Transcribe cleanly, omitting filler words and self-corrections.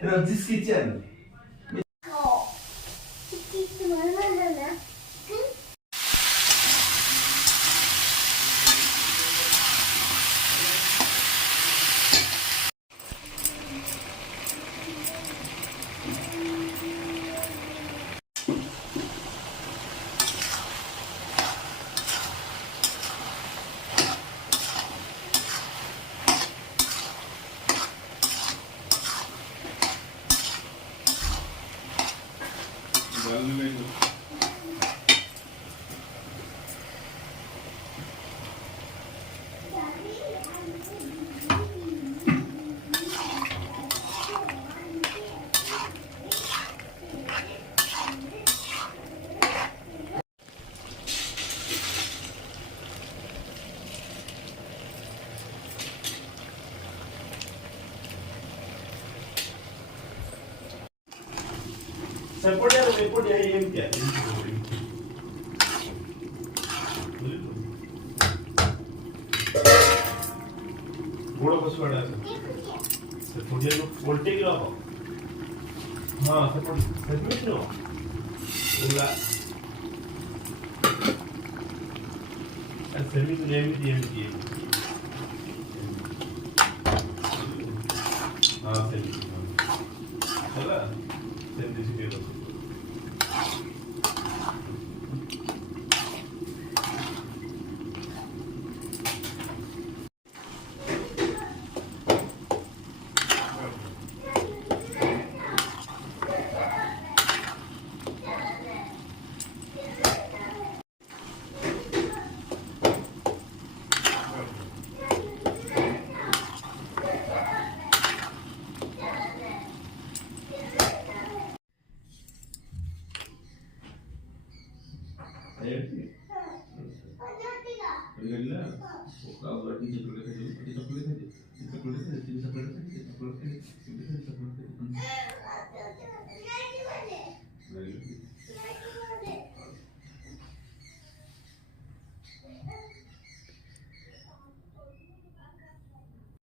This kitchen. Support ya, report ya, ये क्या? गोड़ बसवाड़ा है। support ये लोग वोल्टेज लगाओ। हाँ, support लो। उला। सेमी तो ये हाँ सेमी चला सेमी से दे Ayo sih. Enggak. Buka buat di